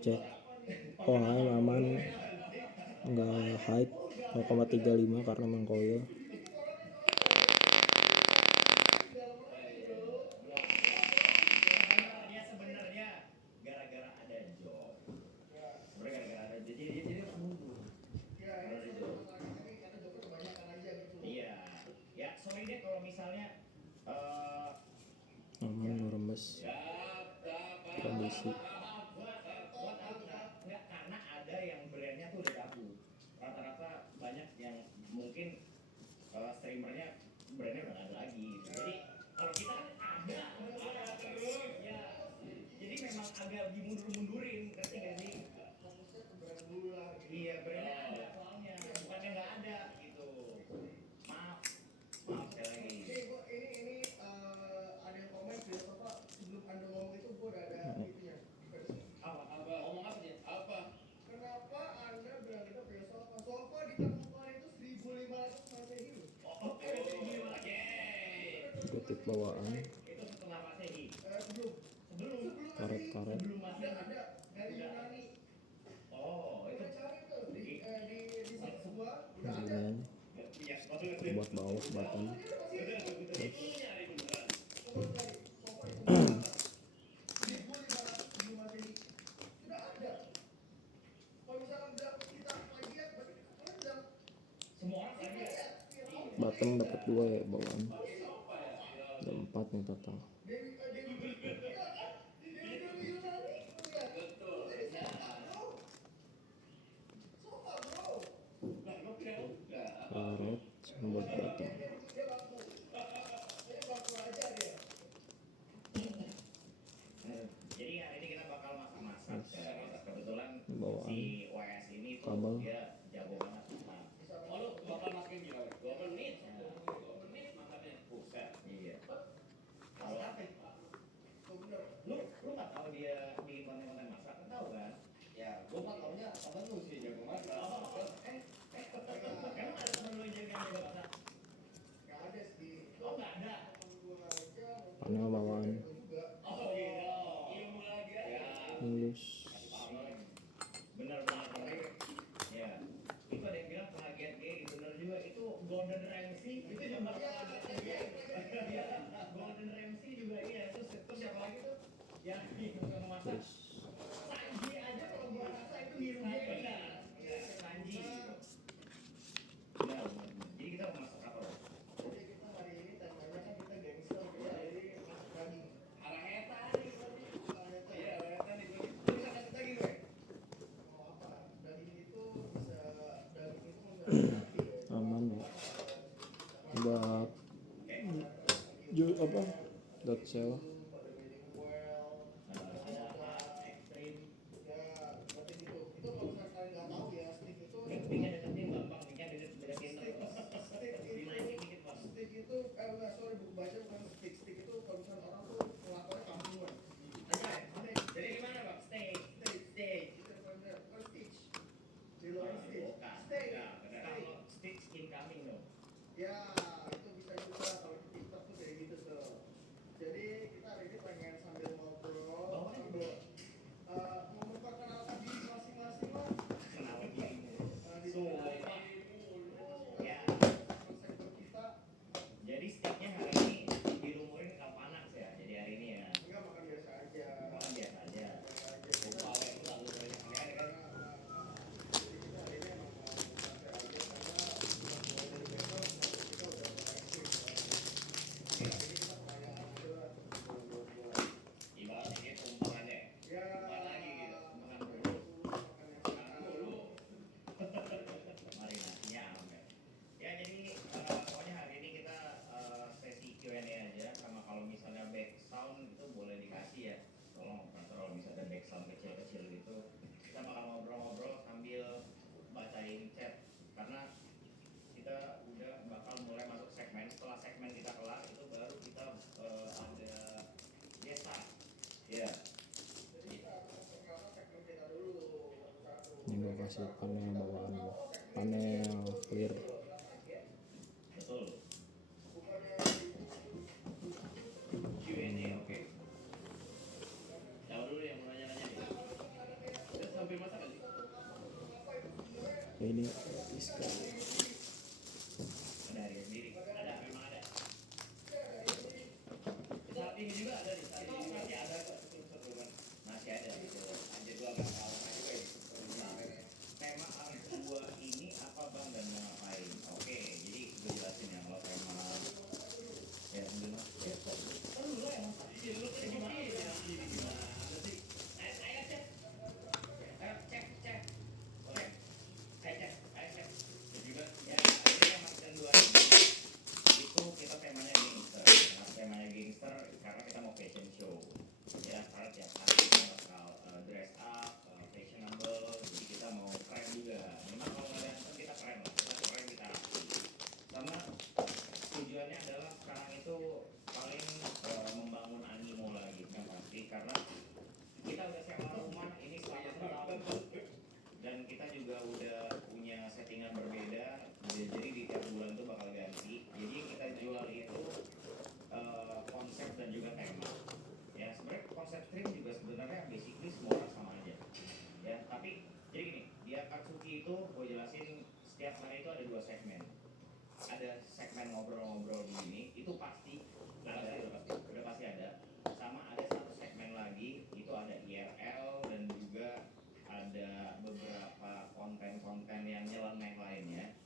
cek OHM aman, nggak height 0,35 karena mengkoil. Aman, meremes kondisi. Kutip bawaan, karet-karet, ringan, buat bawah batan, terus batang dapat 2 ya, bawaan ada 4 nih total. Karet buat batang. Bawaan kabel panel bawaan mulus. Aman ya, buat dot cell. Ini gue kasih panel bawaan, panel clear. ini Iska. Ada hari sendiri, ada memang ada. Saat ini juga ada di atau masih ada kok masih ada gitu. Aja gua nggak tahu aja tema gua ini apa bang dan mau ngapain? Oke, jadi gue jelasin ya kalau tema ya dulu mas. Kan dulu ya mas. Iya dulu kan gimana? Gimana sih? Ayo cek, ayo cek. Oke, saya cek, ayo cek. Juga ya ini yang mas dan dua itu kita temanya gangster. Nah, temanya gangster karena kita mau fashion show. Ya, karena tiap hari kita bakal dress up, fashionable. Jadi kita mau keren juga. Memang kalau nggak datang kita keren lah. Kita keren kita rapi. Sama tujuannya adalah sekarang itu paling membangun animo lagi yang pasti karena kita udah sewa rumah ini selama tahun dan kita juga udah punya settingan berbeda. Jadi di tiap bulan tuh bakal ganti. Jadi yang kita jual itu konsep dan juga tema. Ya sebenarnya konsep stream juga sebenarnya basically semua orang sama aja. Ya tapi jadi gini di Akatsuki itu gue jelasin setiap hari itu ada 2 segmen. Ada segmen ngobrol-ngobrol begini itu pasti udah pasti ada. Sama ada satu segmen lagi itu ada IRL dan juga ada beberapa konten-konten yang nyeleneh lainnya.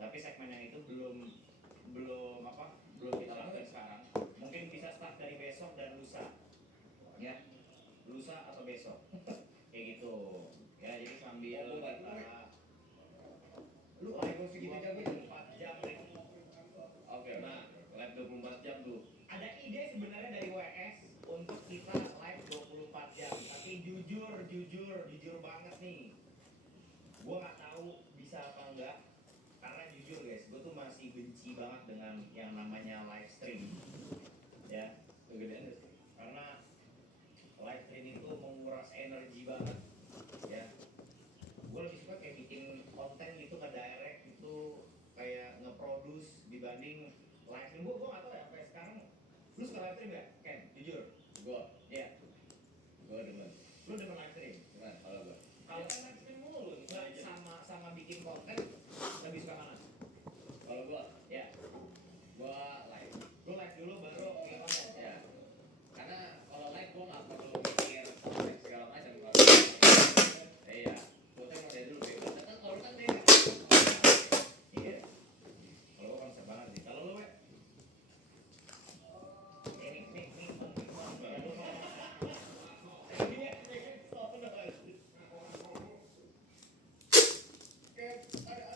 Tapi segmen yang itu belum kita lakukan sekarang. Mungkin bisa start dari besok dan lusa. Ya, lusa atau besok. Kayak gitu. Ya, jadi sambil kita lu live segitu jago 24 jam nih. Oke, nah, live 24 jam tuh. Ada ide sebenarnya dari WS untuk kita live 24 jam, tapi jujur banget nih. Gua nggak tahu bisa apa enggak, karena jujur guys, gue tuh masih benci banget dengan yang namanya live stream. Ya, kegedean sih. Karena live stream itu menguras energi banget. Ya, gue lebih suka kayak bikin konten gitu ke direct itu kayak nge-produce dibanding live stream. Gue nggak tahu ya sampai sekarang. Lu suka live stream nggak? Ken, jujur. Gue, ya. Gue demen. Lu demen live stream? Demen. Kalau gue. Kalau kan live stream mulu, nggak sama bikin konten lebih suka mana? Kalau gue, ya. Gue live. Lu live dulu baru bikin konten. Ya. Karena kalau live gue nggak perlu mikir segala macam. Iya. Gue tuh emang dari dulu bebas. Kan kalau lu kan beda. Iya. Kalau gue konsep banget sih. Kalau lu, ada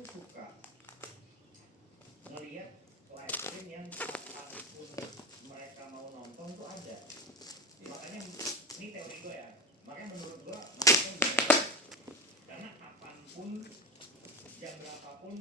tuh suka ngelihat live stream yang kapanpun mereka mau nonton tuh ada. Makanya ini teori gue ya. Makanya menurut gue mereka karena kapanpun jam berapapun